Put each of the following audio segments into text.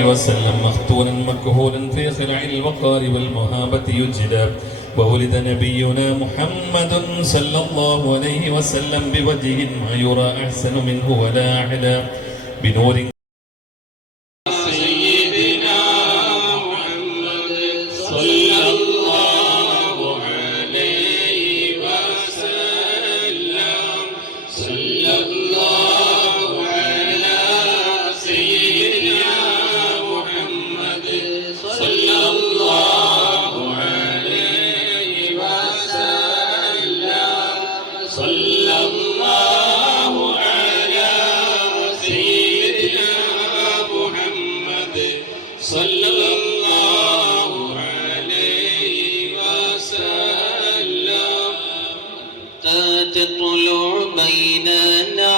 وسلم مختونا مكهولا في خلع الوقار والمهابة يجدى وولد نبينا محمد صلى الله عليه وسلم بوجه ما يرى أحسن منه ولا أعلى بنور سيدنا محمد صلى الله عليه وسلم صلى الله على سيدنا محمد صلى الله عليه وسلم صلى الله على سيدنا محمد صلى الله عليه وسلم تطلع بيننا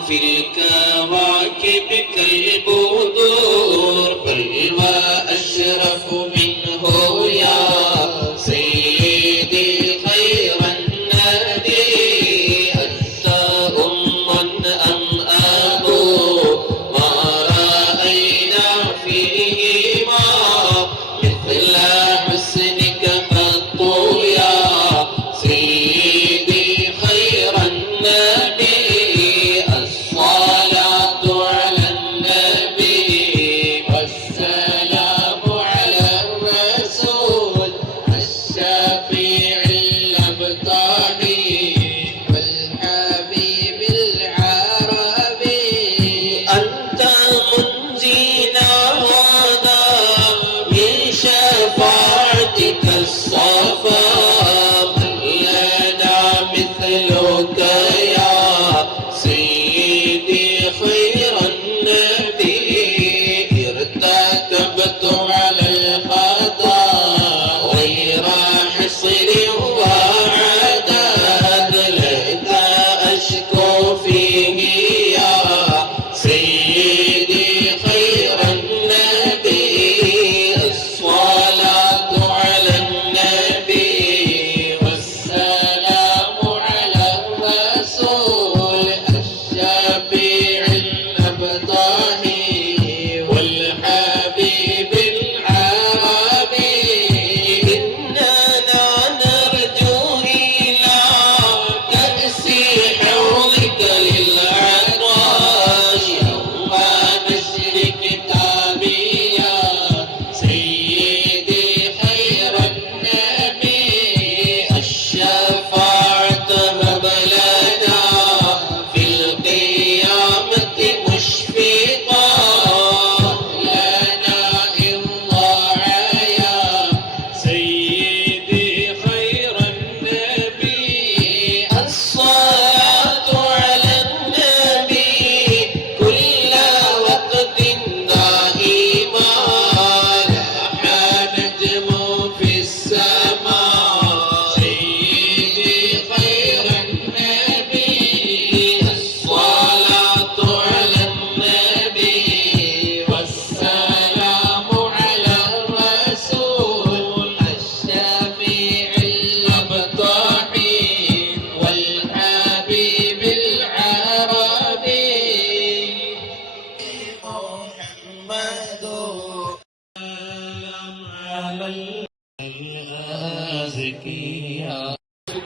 في الكواكب كالبدور بل وأشرف منه يا سيدي خير النبي أنت أم أم أبو ما رأينا فيهما مثل حسنك قط يا سيدي خير النبي الصلاة على النبي والسلام على الرسول الشفيع الأبطالي والحبيب العربي أنت منجينا هذا من شفاعتك الصفا من لنا مثلك يا سيدي خير النبي ارتكبت على الخطا غير حصر وعدد ليت أشكو فيه يا سيدي خير النبي الصلاة على النبي والسلام على الرسول الشفيع الأبطالي والحبيب العربي إننا نرجو إلى كأس حوضك للعطاش يوم نشر كتابي يا سيدي خير النبي الشفاعة هب لنا في القيامة مشفقا لنا إن ضاع يا سيدي خير النبي الصلاة على النبي كل وقت دائما لاح نجم في السماء سيدي خير النبي الصلاة على النبي والسلام على الرسول الشفيع الأبطحي والحبيب العربي محمد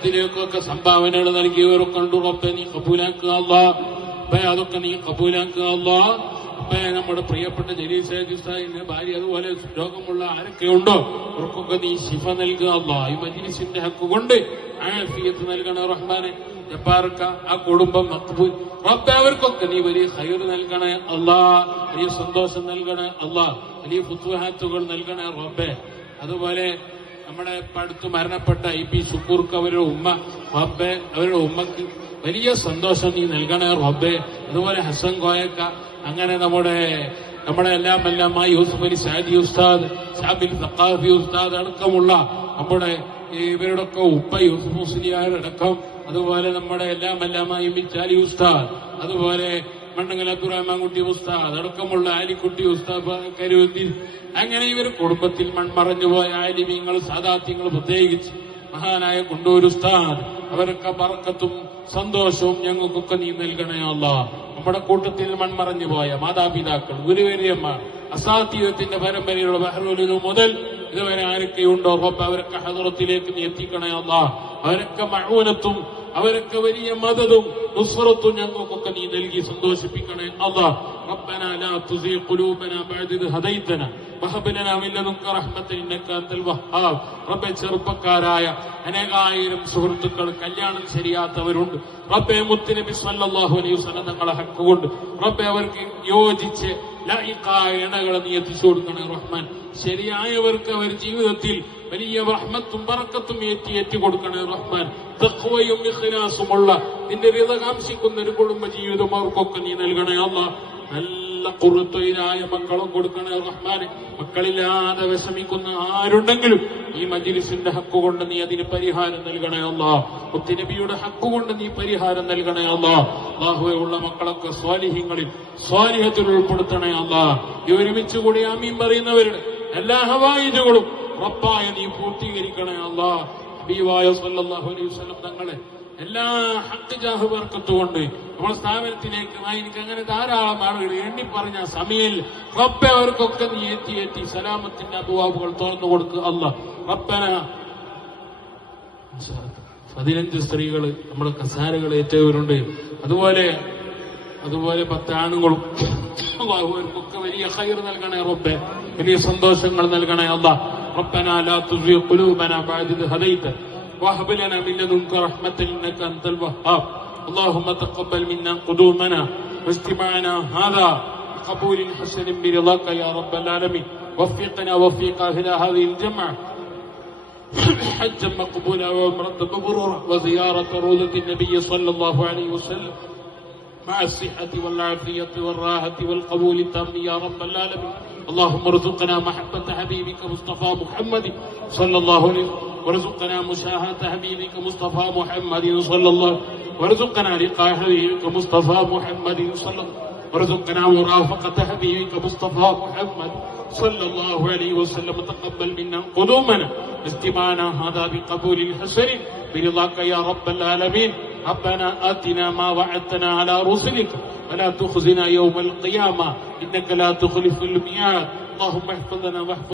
ഇതിലേക്കൊക്കെ സംഭാവനകൾ നൽകിയവരെ കണ്ടു റബ്ബേ നീ കബൂലാക്കുക അല്ലാഹ് റബ്ബേ അതൊക്കെ നീ കബൂലാക്കുക അല്ലാഹ് റബ്ബേ നമ്മുടെ പ്രിയപ്പെട്ട ജലീൽ സയ്യിദ് ഉസ്താദിന്റെ ഭാര്യ അതുപോലെ രോഗമുള്ള ആരൊക്കെ ഉണ്ടോ അവർക്കൊക്കെ നീ ശിഫ നൽകുക അല്ലാഹ് ഈ മജ്ലിസിന്റെ ഹക്ക് കൊണ്ട് ആഫിയത്ത് നൽകണേ റഹ്മാനെ ജബ്ബാർക്ക ആ കുടുംബം മഖ്ബൂൽ റബ്ബേ അവർക്കൊക്കെ നീ വലിയ ഖൈർ നൽകണേ അല്ലാഹ് വലിയ സന്തോഷം നൽകണേ അല്ലാഹ് വലിയ ഫുതുഹാത്തുകൾ നൽകണേ റബ്ബേ അതുപോലെ നമ്മുടെ അടുത്ത് മരണപ്പെട്ട IP ഷുക്കൂർക്ക് അവരുടെ ഉമ്മ റബ്ബേ അവരുടെ ഉമ്മക്ക് വലിയ സന്തോഷം നീ നൽകണേ റബ്ബേ അതുപോലെ ഹസൻ കോയക്ക അങ്ങനെ നമ്മുടെ എല്ലാം യൂസുഫ് അലി സാദി ഉസ്താദ് ഷാബിൽ സഖാഫി ഉസ്താദ് അടക്കമുള്ള നമ്മുടെ ഇവരുടെയൊക്കെ ഉപ്പ യൂസുഫ് മുസ്ലിയാരടക്കം അതുപോലെ നമ്മുടെ എല്ലാം മിച്ചാലി ഉസ്താദ് അതുപോലെ മണ്ണങ്ങൽ അബ്ദുറഹ്മാൻകുട്ടി ഉസ്താദ് അടക്കമുള്ള ആലിക്കുട്ടി ഉസ്താദ് കരുവത്തി അങ്ങനെ ഇവർ കുടുംബത്തിൽ മൺമറഞ്ഞുപോയ ആലിമീങ്ങൾ സാദാത്യങ്ങൾ പ്രത്യേകിച്ച് മഹാനായ കൊണ്ടൂർ ഉസ്താദ് അവരൊക്കെ ബർക്കത്തും സന്തോഷവും ഞങ്ങൾക്കൊക്കെ നീ നൽകണേ അല്ലാഹ്. നമ്മുടെ കൂട്ടത്തിൽ മൺമറഞ്ഞു പോയ മാതാപിതാക്കൾ ഗുരുവര്യന്മാർ അസാതീയത്തിന്റെ പരമ്പരയുള്ള ബഹ്റുൽ മുതൽ ഇതുവരെ ആരൊക്കെയുണ്ടോ റബ്ബ് അവരൊക്കെ ഹദറത്തിലേക്ക് നീ എത്തിക്കണേ അല്ലാഹ്. അവരൊക്കെ മഅൂനത്തും അവരൊക്കെ വലിയ മദദും നുസ്റത്തും ഞങ്ങൾക്കൊക്കെ നീ നൽകി സന്തോഷിപ്പിക്കണേ അല്ലാഹ്. ربنا لا تزغ قلوبنا بعد إذ هديتنا وهب لنا من لدنك رحمة إنك أنت الوهاب. റബ്ബേ, ചെറുപ്പക്കാരായ അനേകായിരം സുഹൃത്തുക്കൾ കല്യാണം ശരിയാത്തവരുണ്ട്. റബ്ബേ, മുത്തുനബി സല്ലല്ലാഹു അലൈഹി വസല്ലം തങ്ങളെ ഹക്ക് കൊണ്ട് റബ്ബേ അവർക്ക് യോജിച്ച് ലൈഖായ ഇണകളെ നീ എത്തിച്ചു കൊടുക്കണേ റഹ്മാൻ. ശരിയായവർക്ക് അവർ ജീവിതത്തിൽ വലിയ റഹ്മത്തും ബറക്കത്തും ഏറ്റി കൊടുക്കണേ റഹ്മാൻ. തഖ്വയും ഇഖ്ലാസുമുള്ള നിന്റെ റിള കാംക്ഷിക്കുന്ന ഒരു കുടുംബ ജീവിതം അവർക്കൊക്കെ നീ നൽകണേ അല്ലാഹ്. നല്ല ഖുർആനായ മക്കളും കൊടുക്കണേ റഹ്മാനെ. മക്കളില്ലാതെ വിഷമിക്കുന്ന ആരുണ്ടെങ്കിലും ഈ മജ്ലിസിന്റെ ഹക്ക് കൊണ്ട് നീ അതിന് പരിഹാരം നൽകണേ അല്ലാഹ്. മുത്തുനബിയുടെ ഹക്ക് കൊണ്ട് നീ പരിഹാരം നൽകണേ അല്ലാഹ്. അല്ലാഹുവേ, ഉള്ള മക്കളൊക്കെ സ്വാലിഹീങ്ങളിൽ സ്വാലിഹത്തിൽ ഉൾപ്പെടുത്തണേ അല്ലാഹ്. ഈ ഒരുമിച്ച് കൂടി ആമീൻ പറയുന്നവരുടെ എല്ലാ ഹവായിജുകളും റബ്ബായ നീ പൂർത്തീകരിക്കണേ അല്ലാഹ്. ഹബീബായ സല്ലല്ലാഹു അലൈഹി വസല്ലം തങ്ങളെ എല്ലാ ഹക്ക് ജാഹ് ബർക്കത്തുകൊണ്ട് നമ്മുടെ സ്ഥാപനത്തിലേക്ക് എനിക്ക് അങ്ങനെ ധാരാളം ആളുകൾ എണ്ണി പറഞ്ഞ സമയം റബ്ബേ അവർക്കൊക്കെ നീ ഏറ്റി സലാമത്തിന്റെ അബുവാബുകൾ തുറന്നു കൊടുക്കുക അല്ലാഹ്. റബ്ബന 15 സ്ത്രീകൾ നമ്മുടെ കസാരകൾ ഏറ്റവരുണ്ട്. അതുപോലെ 10 ആണുങ്ങളും അല്ലാഹു അവർക്കൊക്കെ വലിയ ഖൈർ നൽകണേ റബ്ബേ, വലിയ സന്തോഷങ്ങൾ നൽകണേ അല്ലാഹ്. ربنا لا تزغ قلوبنا بعد إذ هديتنا وهب لنا من لدنك رحمة إنك أنت الوهاب. اللهم تقبل منا قدومنا واجتماعنا هذا بقبول حسن برضاك يا رب العالمين. وفقنا وفق أهل هذه الجمعة حجا مقبولا وعمرة مبرورة وزيارة روضة النبي صلى الله عليه وسلم مع الصحة والعافية والراحة والقبول التام يا رب العالمين. اللهم ارزقنا محبة حبيبك مصطفى محمد صلى الله عليه وسلم وارزقنا مشاهدة حبيبك مصطفى محمد صلى الله عليه وسلم وارزقنا لقاء حبيبك مصطفى محمد صلى الله عليه وسلم وارزقنا مرافقة حبيبك مصطفى محمد صلى الله عليه وسلم. تقبل منا قدومنا استماعنا هذا بقبول الحسن برضاك يا رب العالمين. ربنا آتنا ما وعدتنا على رسلك ولا تخزنا يوم القيامة إنك لا تخلف الميعاد. اللهم احفظنا واحفظ